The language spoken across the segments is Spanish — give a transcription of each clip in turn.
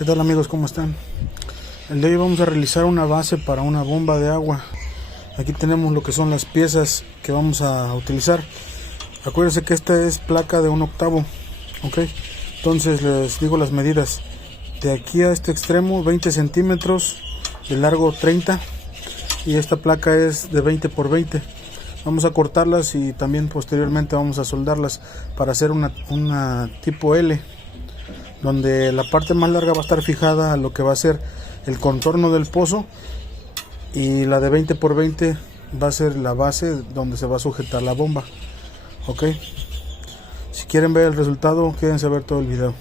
¿Qué tal amigos? ¿Cómo están? El de hoy vamos a realizar una base para una bomba de agua. Aquí tenemos lo que son las piezas que vamos a utilizar. Acuérdense que esta es placa de 1/8, ¿ok? Entonces les digo las medidas. De aquí a este extremo 20 centímetros, de largo 30, y esta placa es de 20 por 20. Vamos a cortarlas y también posteriormente vamos a soldarlas para hacer una tipo L, donde la parte más larga va a estar fijada a lo que va a ser el contorno del pozo, y la de 20 por 20 va a ser la base donde se va a sujetar la bomba, ok. Si quieren ver el resultado, quédense a ver todo el video.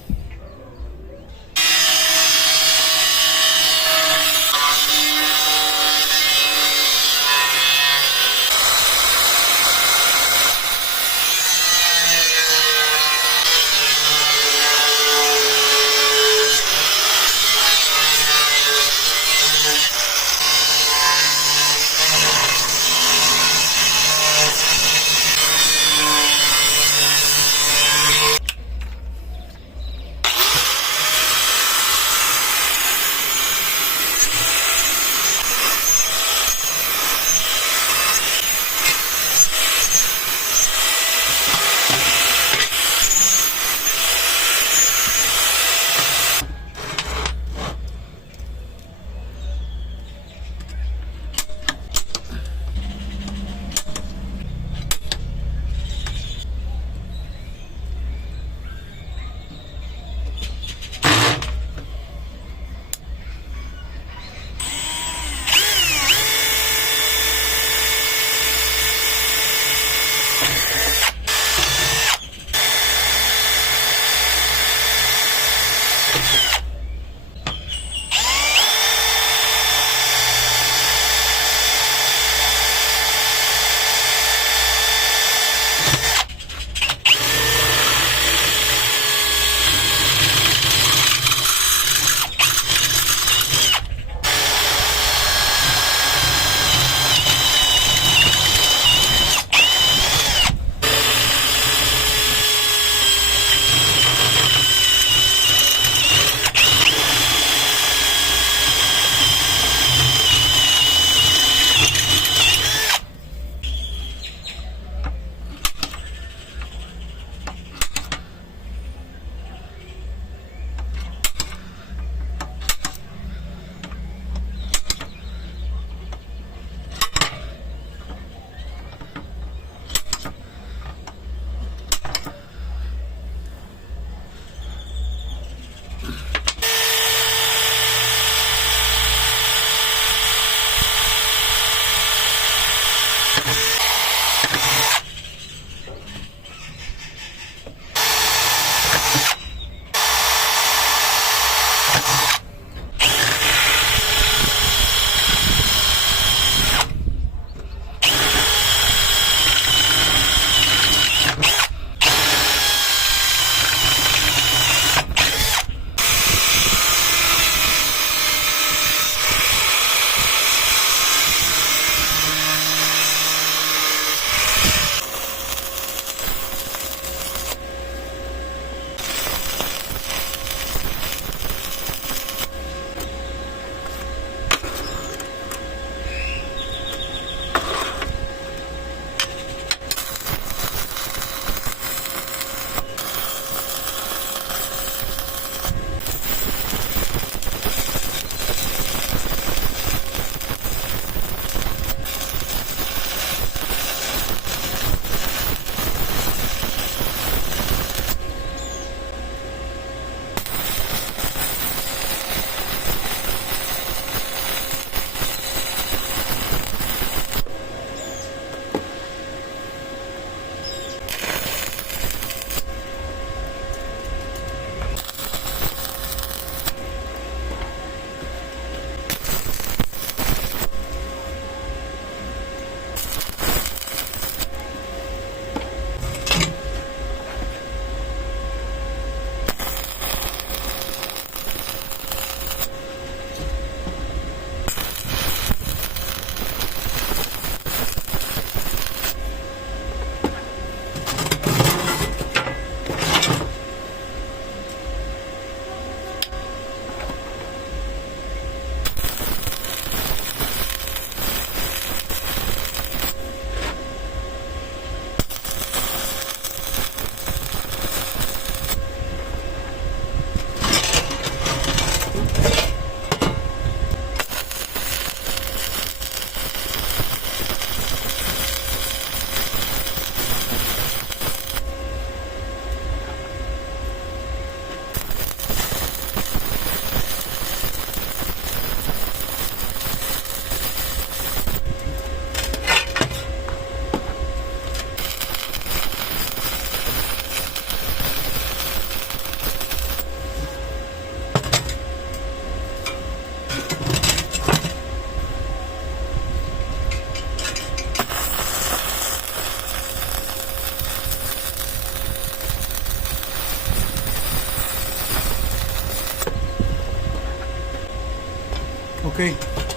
Ok,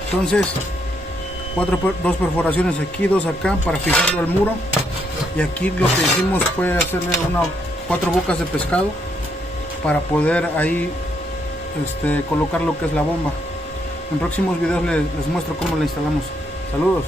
entonces dos perforaciones aquí, dos acá para fijarlo al muro, y aquí lo que hicimos fue hacerle 4 bocas de pescado para poder ahí colocar lo que es la bomba. En próximos videos les muestro cómo la instalamos. Saludos.